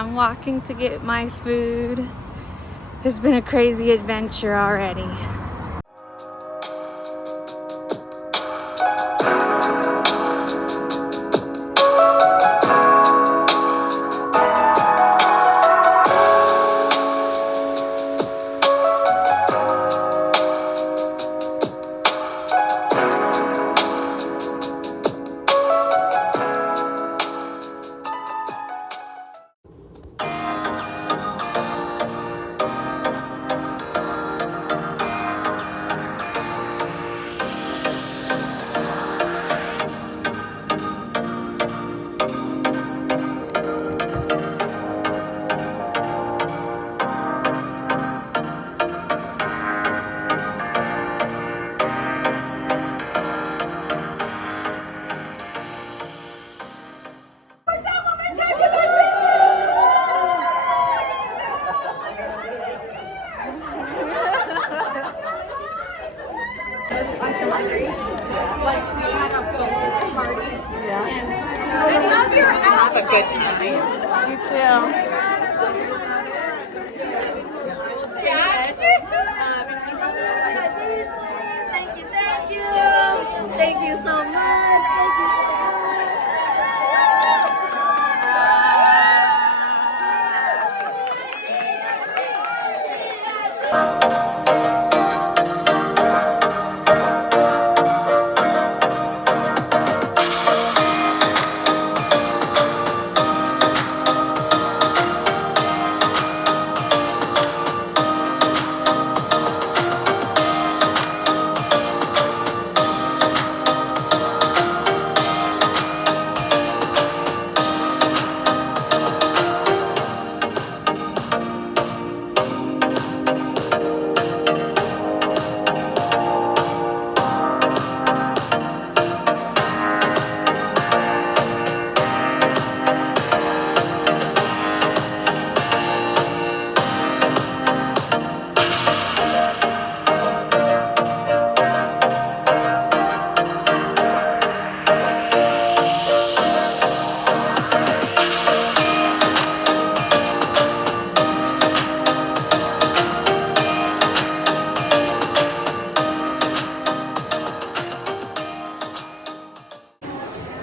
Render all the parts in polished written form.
I'm walking to get my food. It's been a crazy adventure already. Have a good time. You too. Yes. Thank you so much. Thank you so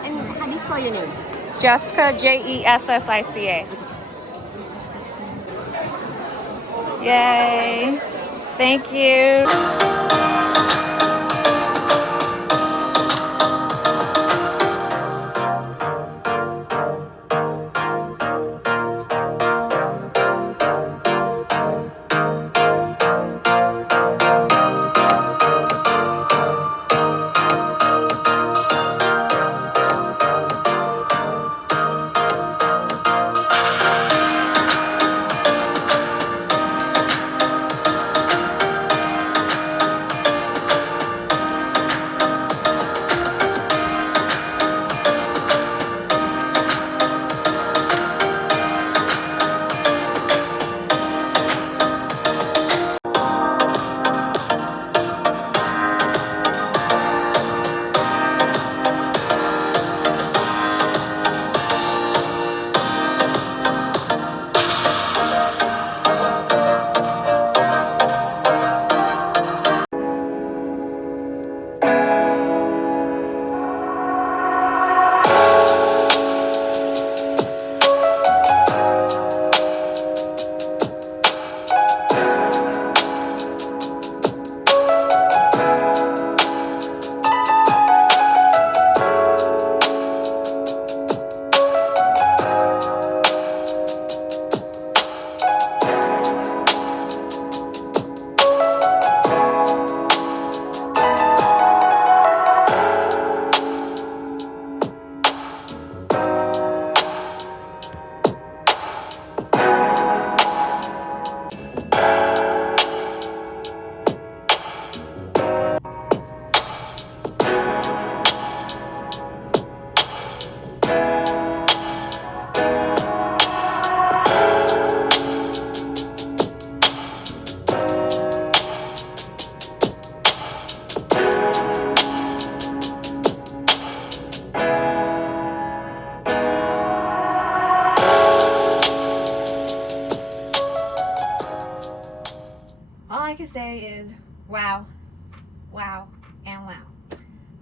And how do you spell your name? Jessica, Jessica. Yay. Thank you.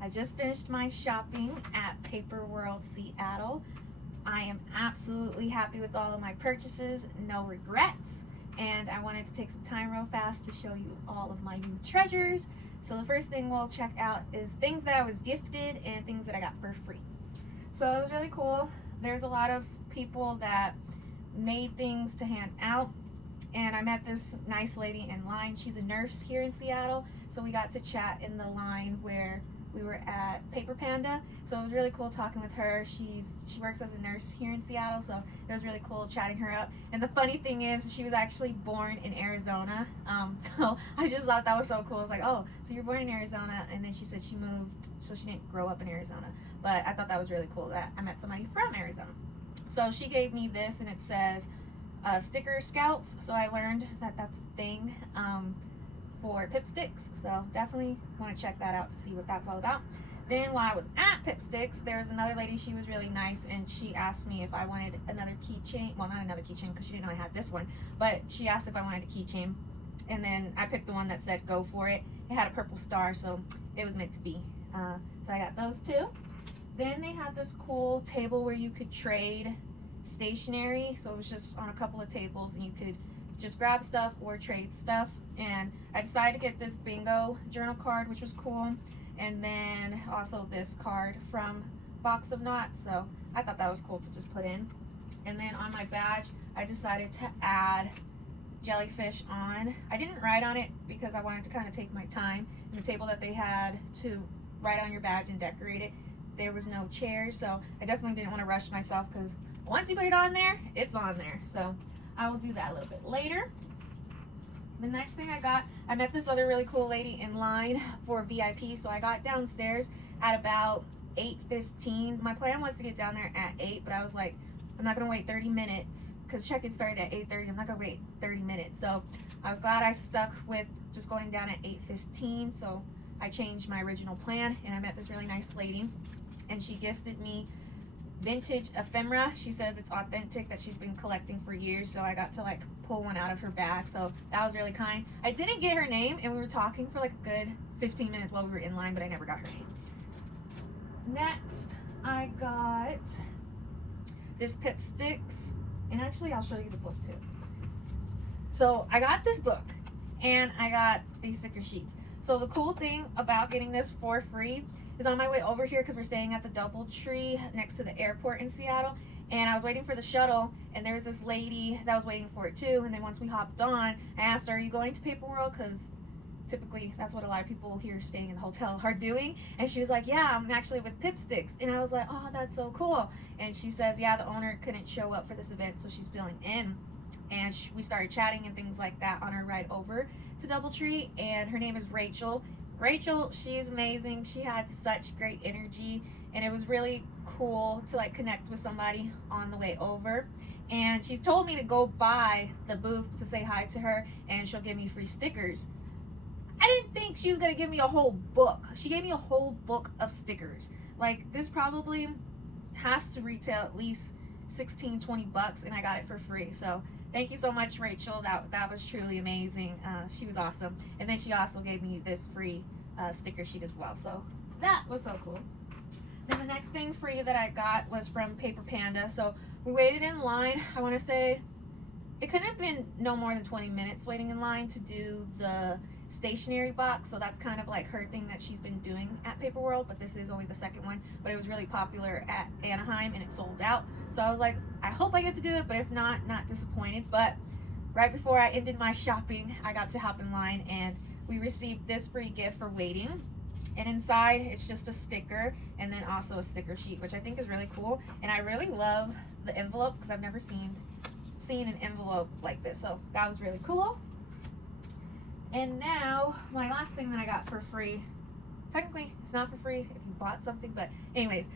I just finished my shopping at Paper World Seattle. I am absolutely happy with all of my purchases, no regrets, and I wanted to take some time real fast to show you all of my new treasures. So the first thing we'll check out is things that I was gifted and things that I got for free. So it was really cool. There's a lot of people that made things to hand out, and I met this nice lady in line. She's a nurse here in Seattle, so we got to chat in the line where we were at Paper Panda. So it was really cool talking with her. She works as a nurse here in Seattle, so it was really cool chatting her up. And the funny thing is, she was actually born in Arizona. So I just thought that was so cool. It's like, oh, so you're born in Arizona, and then she said she moved, so she didn't grow up in Arizona. But I thought that was really cool that I met somebody from Arizona. So she gave me this, and it says sticker scouts. So I learned that that's a thing for Pipsticks. So definitely want to check that out to see what that's all about. Then while I was at Pipsticks, there was another lady. She was really nice, and she asked me if I wanted another keychain. Well, not another keychain because she didn't know I had this one, but she asked if I wanted a keychain, and then I picked the one that said go for it. It had a purple star, so it was meant to be. So I got those two. Then they had this cool table where you could trade stationery. So it was just on a couple of tables, and you could just grab stuff or trade stuff. And I decided to get this bingo journal card, which was cool, and then also this card from Box of Knots. So I thought that was cool to just put in. And then on my badge, I decided to add jellyfish on. I didn't write on it because I wanted to kind of take my time. And the table that they had to write on your badge and decorate it, there was no chairs, so I definitely didn't want to rush myself, because once you put it on there, it's on there. So I will do that a little bit later. The next thing I met this other really cool lady in line for VIP. So I got downstairs at about 8:15. My plan was to get down there at 8, but I was like, I'm not gonna wait 30 minutes because check-in started at 8:30. I'm not gonna wait 30 minutes. So I was glad I stuck with just going down at 8:15. So I changed my original plan, and I met this really nice lady, and she gifted me vintage ephemera. She says it's authentic, that she's been collecting for years, so I got to like pull one out of her bag, so that was really kind. I didn't get her name, and we were talking for like a good 15 minutes while we were in line, but I never got her name. Next, I got this Pipsticks, and actually I'll show you the book too. So I got this book, and I got these sticker sheets. So the cool thing about getting this for free is on my way over here, because we're staying at the DoubleTree next to the airport in Seattle, and I was waiting for the shuttle, and there was this lady that was waiting for it too. And then once we hopped on, I asked her, are you going to Paper World? Because typically that's what a lot of people here staying in the hotel are doing. And she was like, yeah, I'm actually with Pipsticks. And I was like, oh, that's so cool. And she says, yeah, the owner couldn't show up for this event, so she's filling in. And we started chatting and things like that on our ride over to DoubleTree, and her name is Rachel. Rachel, she's amazing. She had such great energy, and it was really cool to like connect with somebody on the way over. And she's told me to go by the booth to say hi to her, and she'll give me free stickers. I didn't think she was gonna give me a whole book. She gave me a whole book of stickers. Like, this probably has to retail at least 16, 20 bucks, and I got it for free. So thank you so much, Rachel. That was truly amazing. She was awesome. And then she also gave me this free sticker sheet as well. So that was so cool. Then the next thing free that I got was from Paper Panda. So we waited in line. I want to say it couldn't have been no more than 20 minutes waiting in line to do the stationery box. So that's kind of like her thing that she's been doing at Paper World, but this is only the second one. But it was really popular at Anaheim, and it sold out. So I was like, I hope I get to do it, but if not, not disappointed. But right before I ended my shopping, I got to hop in line, and we received this free gift for waiting. And inside, it's just a sticker, and then also a sticker sheet, which I think is really cool. And I really love the envelope, because I've never seen an envelope like this. So that was really cool. And now, my last thing that I got for free, technically it's not for free if you bought something, but anyways,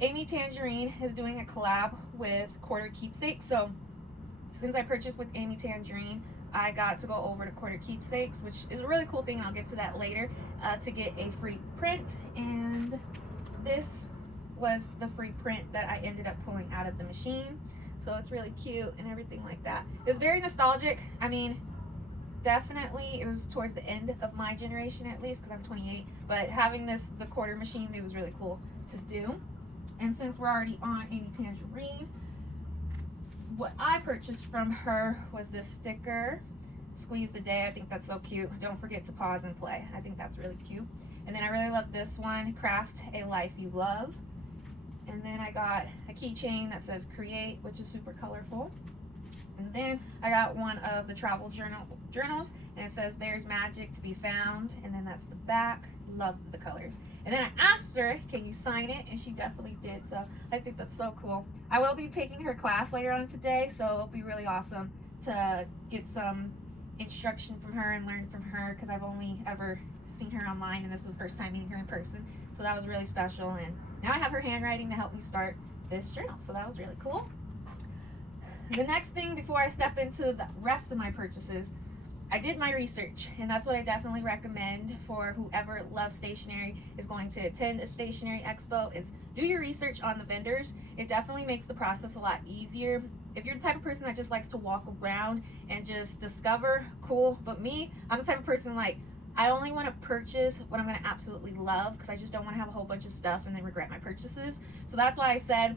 Amy Tangerine is doing a collab with Quarter Keepsakes. So since I purchased with Amy Tangerine, I got to go over to Quarter Keepsakes, which is a really cool thing, and I'll get to that later, to get a free print. And this was the free print that I ended up pulling out of the machine. So it's really cute and everything like that. It was very nostalgic. I mean, definitely, it was towards the end of my generation at least, because I'm 28, but having the quarter machine, it was really cool to do. And since we're already on Amy Tangerine, what I purchased from her was this sticker, Squeeze the Day. I think that's so cute. Don't forget to pause and play. I think that's really cute. And then I really love this one, Craft a Life You Love. And then I got a keychain that says Create, which is super colorful. And then I got one of the travel journals, and it says There's Magic to Be Found, and then that's the back. Love the colors. And then I asked her, can you sign it? And she definitely did, so I think that's so cool. I will be taking her class later on today, so it'll be really awesome to get some instruction from her and learn from her, because I've only ever seen her online, and this was the first time meeting her in person, so that was really special. And now I have her handwriting to help me start this journal, so that was really cool. The next thing before I step into the rest of my purchases, I did my research, and that's what I definitely recommend for whoever loves stationery, is going to attend a stationery expo, is do your research on the vendors. It definitely makes the process a lot easier. If you're the type of person that just likes to walk around and just discover, cool. But me, I'm the type of person like, I only want to purchase what I'm going to absolutely love, because I just don't want to have a whole bunch of stuff and then regret my purchases. So that's why I said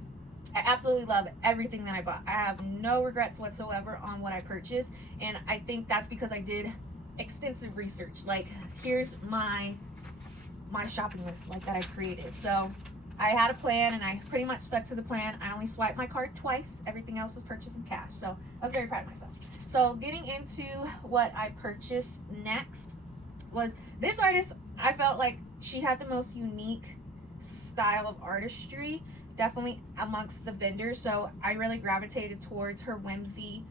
I absolutely love everything that I bought. I have no regrets whatsoever on what I purchased, and I think that's because I did extensive research. Like, here's my shopping list like that I created. So I had a plan, and I pretty much stuck to the plan. I only swiped my card twice. Everything else was purchased in cash. So I was very proud of myself. So getting into what I purchased next was this artist. I felt like she had the most unique style of artistry, definitely amongst the vendors, so I really gravitated towards her whimsy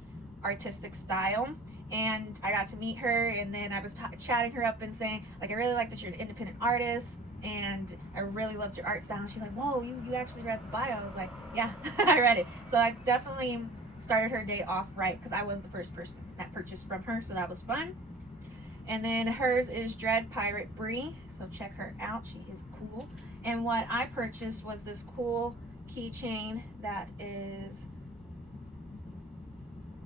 artistic style. And I got to meet her, and then I was chatting her up and saying, like, I really like that you're an independent artist, and I really loved your art style. And she's like, whoa, you actually read the bio? I was like, yeah, I read it. So I definitely started her day off right, because I was the first person that purchased from her, so that was fun. And then hers is Dread Pirate Bree, so check her out. She is cool. And what I purchased was this cool keychain that is,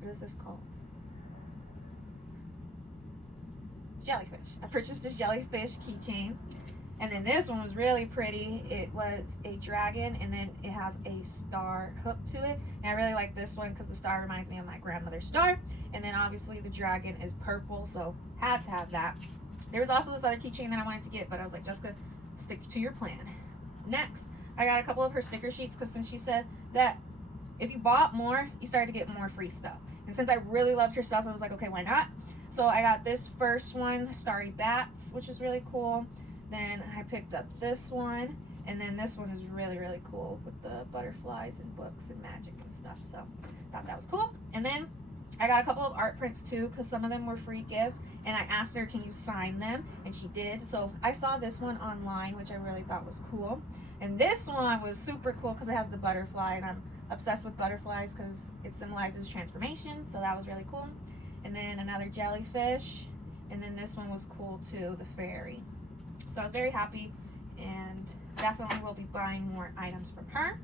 what is this called? Jellyfish. I purchased this jellyfish keychain. And then this one was really pretty. It was a dragon, and then it has a star hook to it. And I really like this one because the star reminds me of my grandmother's star. And then obviously the dragon is purple, so had to have that. There was also this other keychain that I wanted to get, but I was like, Jessica, stick to your plan. Next, I got a couple of her sticker sheets, because since she said that if you bought more, you started to get more free stuff. And since I really loved her stuff, I was like, okay, why not? So I got this first one, Starry Bats, which is really cool. Then I picked up this one, and then this one is really, really cool with the butterflies and books and magic and stuff. So I thought that was cool. And then I got a couple of art prints too, because some of them were free gifts, and I asked her, can you sign them? And she did. So I saw this one online, which I really thought was cool. And this one was super cool because it has the butterfly, and I'm obsessed with butterflies because it symbolizes transformation. So that was really cool. And then another jellyfish, and then this one was cool too, the fairy. So I was very happy, and definitely will be buying more items from her.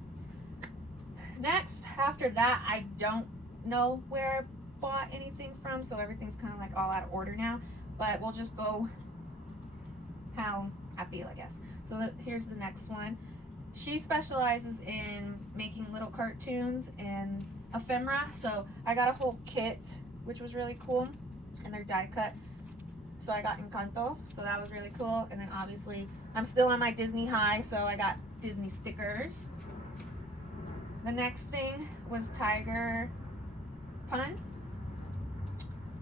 Next, after that, I don't know where I bought anything from, so everything's kind of like all out of order now, but we'll just go how I feel, I guess. So here's the next one. She specializes in making little cartoons and ephemera, so I got a whole kit, which was really cool, and they're die cut. So I got Encanto, so that was really cool. And then obviously I'm still on my Disney high, so I got Disney stickers. The next thing was Tiger Pun,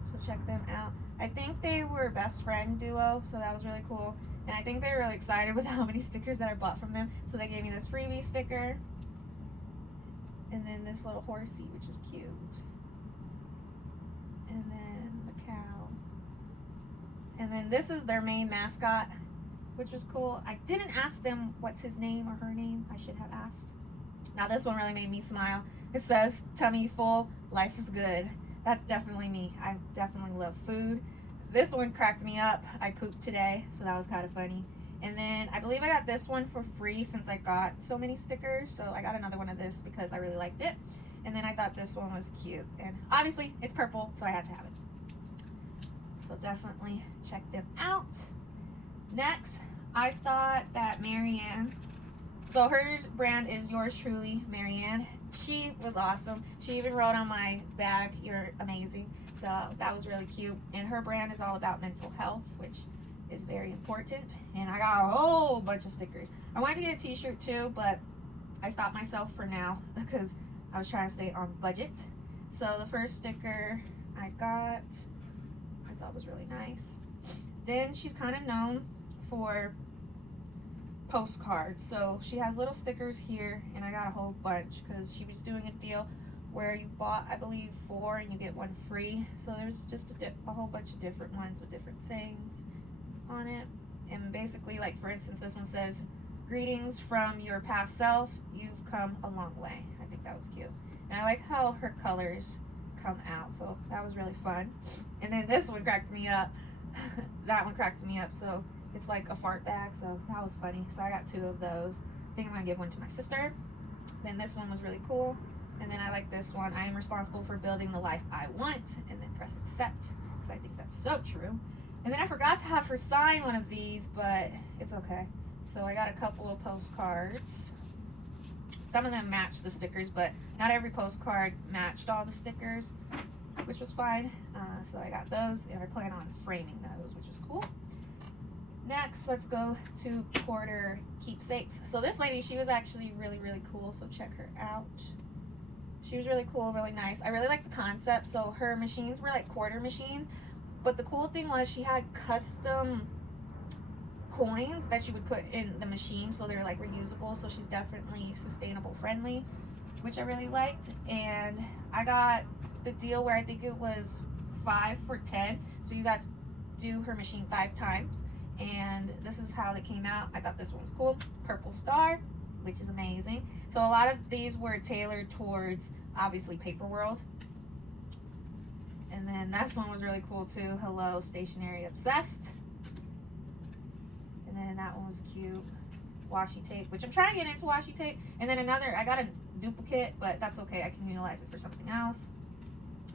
so check them out. I think they were a best friend duo, so that was really cool. And I think they were really excited with how many stickers that I bought from them, so they gave me this freebie sticker. And then this little horsey, which is cute. And then the cow. And then this is their main mascot, which was cool. I didn't ask them what's his name or her name. I should have asked. Now this one really made me smile. It says, tummy full, life is good. That's definitely me. I definitely love food. This one cracked me up. I pooped today, so that was kind of funny. And then I believe I got this one for free since I got so many stickers. So I got another one of this because I really liked it. And then I thought this one was cute. And obviously it's purple, so I had to have it. So definitely check them out. Next, I thought that Marianne, so her brand is Yours Truly, Marianne. She was awesome. She even wrote on my bag, "You're amazing." So that was really cute. And her brand is all about mental health, which is very important. And I got a whole bunch of stickers. I wanted to get a t-shirt too, but I stopped myself for now because I was trying to stay on budget. So the first sticker I got, I thought was really nice. Then she's kind of known for postcards, so she has little stickers here, and I got a whole bunch because she was doing a deal where you bought, I believe, 4 and you get 1 free. So there's just a whole bunch of different ones with different sayings on it. And basically, like for instance, this one says, "Greetings from your past self, you've come a long way." I think that was cute. And I like how her colors come out, so that was really fun. And then this one cracked me up. That one cracked me up. So it's like a fart bag, so that was funny. So I got 2 of those. I think I'm gonna give one to my sister. Then this one was really cool. And then I like this one. "I am responsible for building the life I want," and then press accept, because I think that's so true. And then I forgot to have her sign one of these, but it's okay. So I got a couple of postcards. Some of them matched the stickers, but not every postcard matched all the stickers, which was fine. So I got those, and I plan on framing those, which is cool. Next, let's go to quarter keepsakes. So this lady, she was actually really, really cool, so check her out. She was really cool, really nice. I really like the concept. So her machines were like quarter machines, but the cool thing was she had custom coins that you would put in the machine, so they're like reusable. So she's definitely sustainable friendly, which I really liked. And I got the deal where I think it was 5 for 10, so you got to do her machine 5 times. And this is how they came out. I thought this one was cool. Purple star, which is amazing. So a lot of these were tailored towards obviously Paper World. And then this one was really cool too. Hello, Stationery Obsessed. And then that one was cute. Washi tape, which I'm trying to get into washi tape. And then another, I got a duplicate, but that's okay. I can utilize it for something else.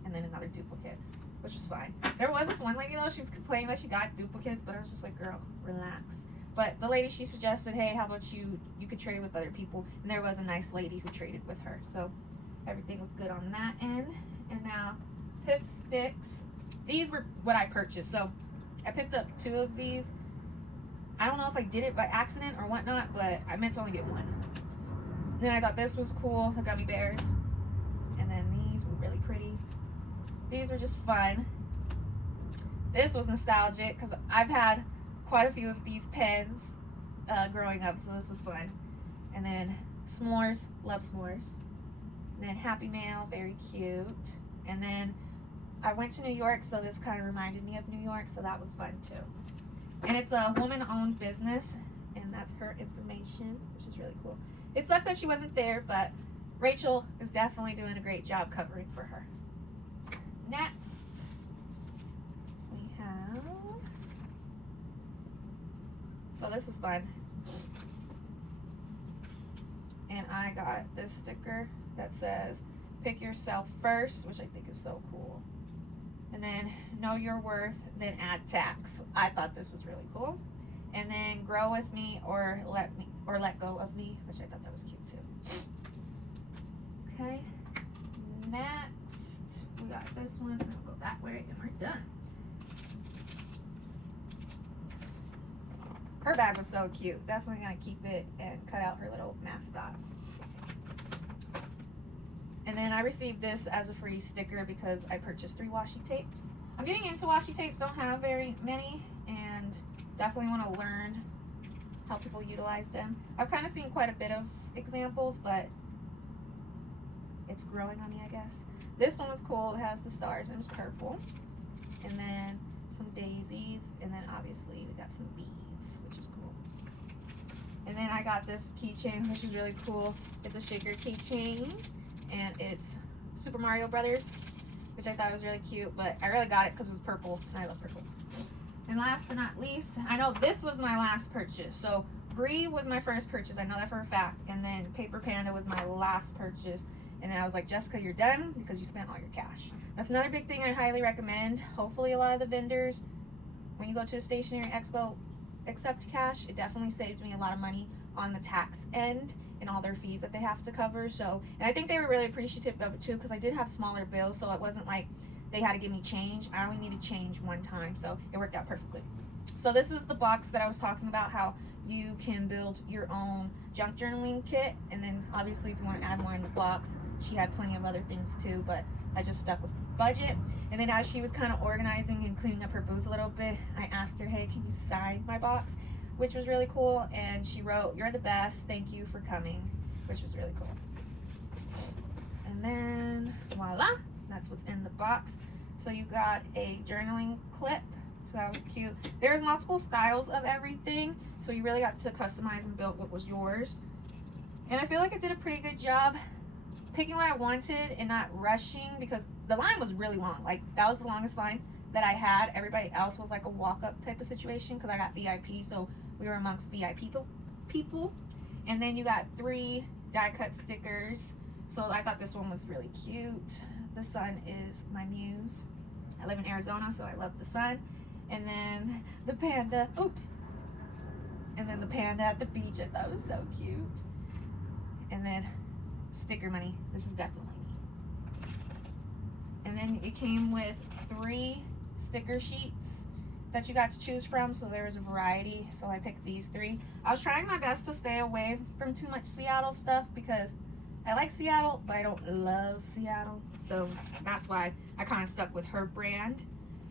And then another duplicate, which was fine. There was this one lady though, she was complaining that she got duplicates, but I was just like, girl, relax. But the lady, she suggested, hey, how about you could trade with other people. And there was a nice lady who traded with her. So everything was good on that end. And now pip sticks. These were what I purchased. So I picked up 2 of these. I don't know if I did it by accident or whatnot, but I meant to only get 1. Then I thought this was cool, the gummy bears. And then these were really pretty. These were just fun. This was nostalgic because I've had quite a few of these pens growing up, so this was fun. And then s'mores, love s'mores. And then Happy Mail, very cute. And then I went to New York, so this kind of reminded me of New York, so that was fun too. And it's a woman-owned business, and that's her information, which is really cool. It sucked that she wasn't there, but Rachel is definitely doing a great job covering for her. Next, we have, so this was fun. And I got this sticker that says, "Pick yourself first," which I think is so cool. And then know your worth, then add tax. I thought this was really cool. And then grow with me or let go of me, which I thought that was cute too. Okay, next we got this one. I'll go that way and we're done. Her bag was so cute. Definitely gonna keep it and cut out her little mascot. And then I received this as a free sticker because I purchased 3 washi tapes. I'm getting into washi tapes, don't have very many, and definitely want to learn how people utilize them. I've kind of seen quite a bit of examples, but it's growing on me, I guess. This one was cool. It has the stars and it's purple. And then some daisies, and then obviously we got some bees, which is cool. And then I got this keychain, which is really cool. It's a shaker keychain, and it's Super Mario Brothers, which I thought was really cute, but I really got it because it was purple, and I love purple. And last but not least, I know this was my last purchase. So Brie was my first purchase, I know that for a fact, and then Paper Panda was my last purchase. And then I was like, Jessica, you're done because you spent all your cash. That's another big thing I highly recommend. Hopefully a lot of the vendors, when you go to a stationery expo, accept cash. It definitely saved me a lot of money on the tax end and all their fees that they have to cover. So, and I think they were really appreciative of it too, because I did have smaller bills, so it wasn't like they had to give me change. I only needed change one time, so it worked out perfectly. So this is the box that I was talking about, how you can build your own junk journaling kit. And then obviously if you want to add more in the box, she had plenty of other things too, but I just stuck with the budget. And then as she was kind of organizing and cleaning up her booth a little bit, I asked her, hey, can you sign my box? Which was really cool. And she wrote, you're the best, thank you for coming, which was really cool. And then voila, that's what's in the box. So you got a journaling clip, so that was cute. There's multiple styles of everything, so you really got to customize and build what was yours. And I feel like I did a pretty good job picking what I wanted and not rushing, because the line was really long. Like, that was the longest line that I had. Everybody else was like a walk-up type of situation because I got VIP, so we were amongst VIP people. And then you got 3 die-cut stickers. So I thought this one was really cute. The sun is my muse. I live in Arizona, so I love the sun. And then the panda, oops. And then the panda at the beach, I thought was so cute. And then sticker money. This is definitely me. And then it came with 3 sticker sheets that you got to choose from, so there was a variety. So I picked these 3. I was trying my best to stay away from too much Seattle stuff because I like Seattle, but I don't love Seattle. So that's why I kind of stuck with her brand.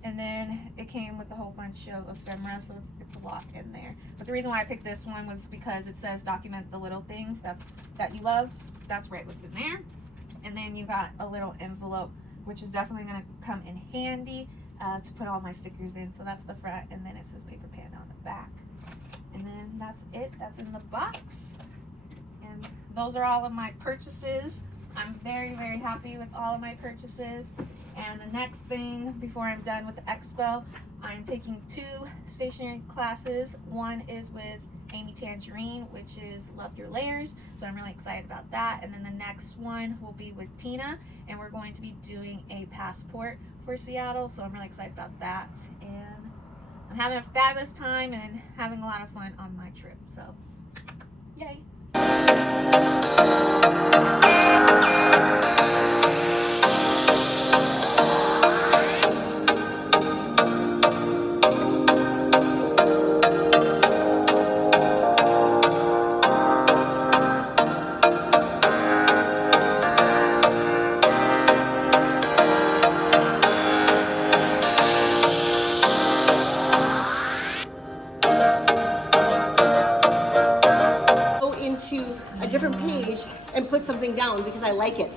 And then it came with a whole bunch of ephemera, so it's a lot in there. But the reason why I picked this one was because it says document the little things that you love. That's right, what's in there. And then you got a little envelope, which is definitely gonna come in handy to put all my stickers in. So that's the front, and then it says Paper Panda on the back. And then that's it, that's in the box. And those are all of my purchases. I'm very, very happy with all of my purchases. And the next thing before I'm done with the expo, I'm taking 2 stationery classes. One is with Amy Tangerine, which is Love Your Layers. So I'm really excited about that. And then the next one will be with Tina, and we're going to be doing a passport for Seattle. So I'm really excited about that. And I'm having a fabulous time and having a lot of fun on my trip. So, yay. Go into a different page and put something down because I like it.